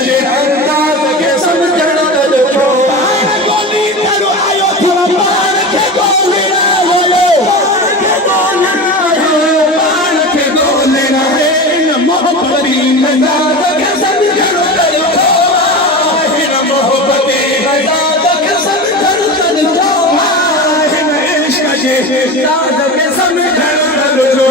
जे अंदाज़ खे समझण लॻो पाण ॻोल्ही कर आयो थियो पाण खे ॻोल्हण आयो पाण खे ॻोल्हण हिन मोहबती अंदाज़ खे समझण लॻो हिन मोहबती अंदाज़ खे समझण लॻो हिन इश्क जे अंदाज़ खे समझण लॻो